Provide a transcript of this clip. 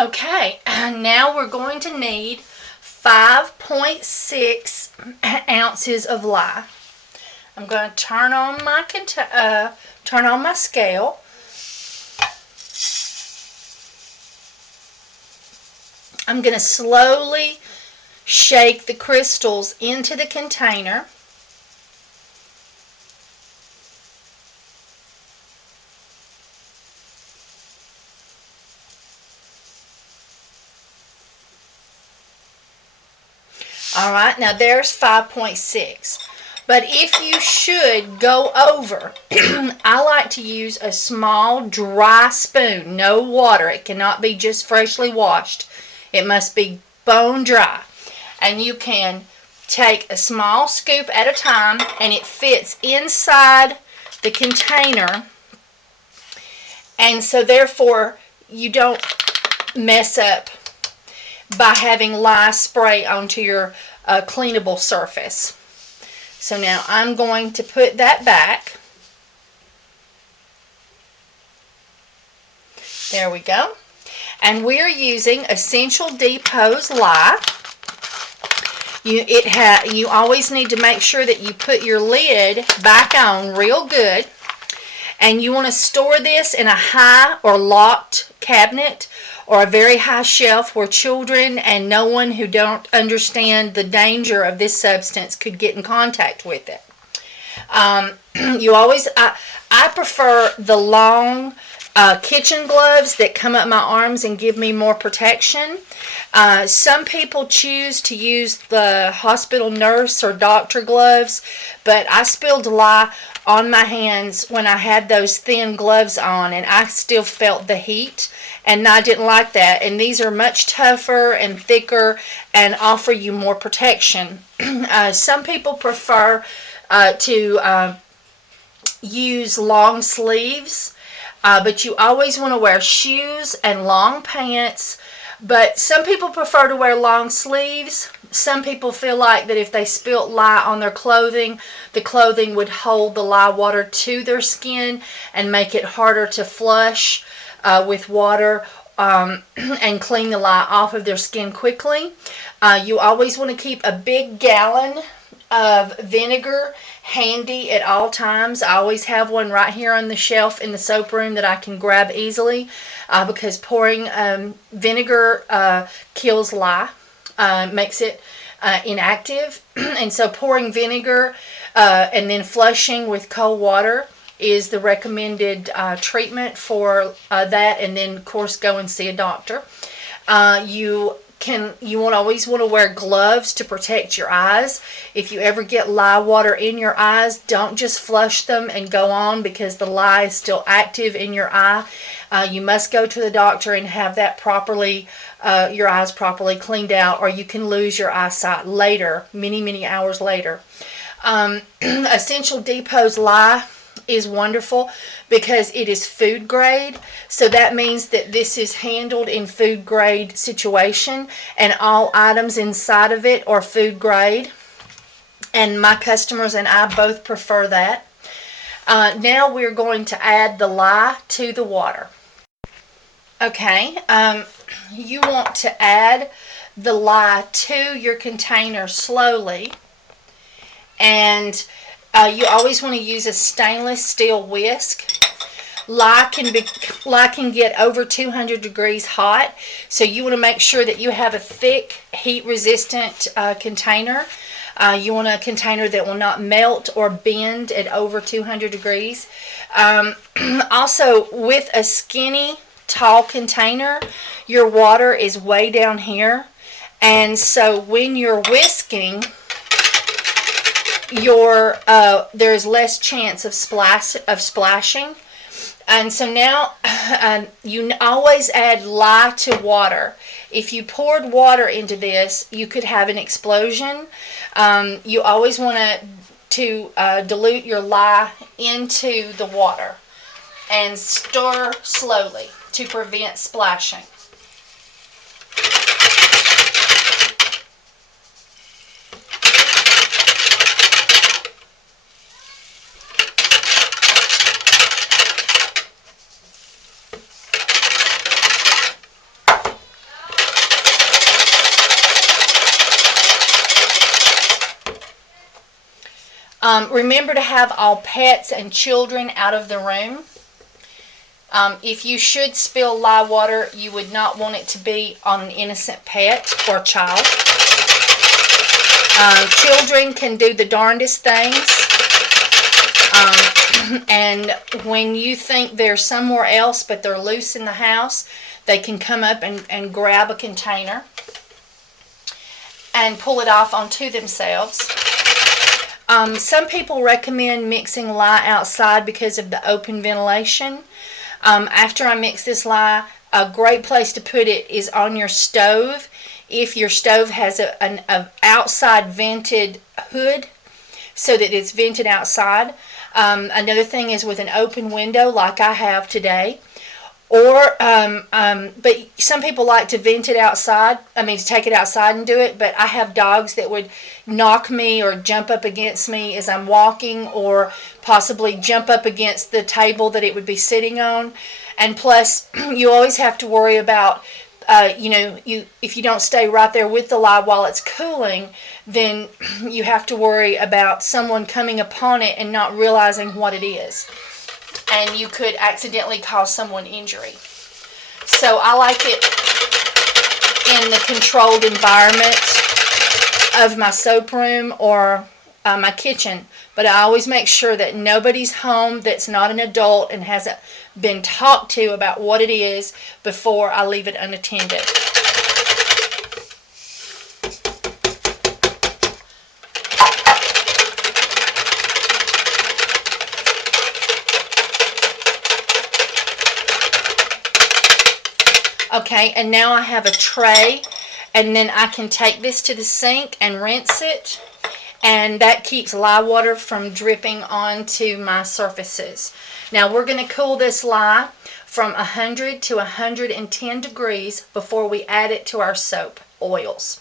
Okay, now we're going to need 5.6 ounces of lye. I'm going to turn on my scale. I'm going to slowly shake the crystals into the container. Alright, now there's 5.6. But if you should go over, I like to use a small dry spoon, no water. It cannot be just freshly washed. It must be bone dry. And you can take a small scoop at a time, and it fits inside the container. And so therefore, you don't mess up by having lye spray onto your cleanable surface. So now I'm going to put that back. There we go. And we're using Essential Depot's lye. You always need to make sure that you put your lid back on real good. And you want to store this in a high or locked cabinet or a very high shelf where children and no one who don't understand the danger of this substance could get in contact with it. I prefer the long kitchen gloves that come up my arms and give me more protection. Some people choose to use the hospital nurse or doctor gloves, but I spilled lye on my hands when I had those thin gloves on, and I still felt the heat, and I didn't like that. And these are much tougher and thicker and offer you more protection. Some people prefer to use long sleeves, but you always want to wear shoes and long pants. But some people prefer to wear long sleeves. Some people feel like that if they spilt lye on their clothing, the clothing would hold the lye water to their skin and make it harder to flush with water and clean the lye off of their skin quickly. You always want to keep a big gallon of vinegar handy at all times. I always have one right here on the shelf in the soap room that I can grab easily because pouring vinegar kills lye, makes it inactive. And so pouring vinegar and then flushing with cold water is the recommended treatment for that. And then of course go and see a doctor. You always want to wear gloves to protect your eyes. If you ever get lye water in your eyes, don't just flush them and go on because the lye is still active in your eye. You must go to the doctor and have that your eyes properly cleaned out, or you can lose your eyesight later, many hours later. Essential Depot's lye is wonderful because it is food grade. So that means that this is handled in food grade situation, and all items inside of it are food grade. And my customers and I both prefer that. Now we're going to add the lye to the water. Okay, you want to add the lye to your container slowly, and you always want to use a stainless steel whisk. Lye can get over 200 degrees hot, so you want to make sure that you have a thick, heat-resistant container. You want a container that will not melt or bend at over 200 degrees. Also, with a skinny, tall container, your water is way down here, and so when you're whisking, there's less chance of splashing. And so now you always add lye to water. If you poured water into this, you could have an explosion. You always want to dilute your lye into the water and stir slowly to prevent splashing. Remember to have all pets and children out of the room. If you should spill lye water, you would not want it to be on an innocent pet or child. Children can do the darndest things. And when you think they're somewhere else but they're loose in the house, they can come up and grab a container and pull it off onto themselves. Some people recommend mixing lye outside because of the open ventilation. After I mix this lye, a great place to put it is on your stove. If your stove has an outside vented hood so that it's vented outside. Another thing is with an open window like I have today. Or, but some people like to vent it outside, to take it outside and do it, but I have dogs that would knock me or jump up against me as I'm walking, or possibly jump up against the table that it would be sitting on. And plus, you always have to worry about, if you don't stay right there with the lye while it's cooling, then you have to worry about someone coming upon it and not realizing what it is. And you could accidentally cause someone injury. So I like it in the controlled environment of my soap room or my kitchen. But I always make sure that nobody's home that's not an adult and hasn't been talked to about what it is before I leave it unattended. Okay, and now I have a tray, and then I can take this to the sink and rinse it, and that keeps lye water from dripping onto my surfaces. Now we're going to cool this lye from 100 to 110 degrees before we add it to our soap oils.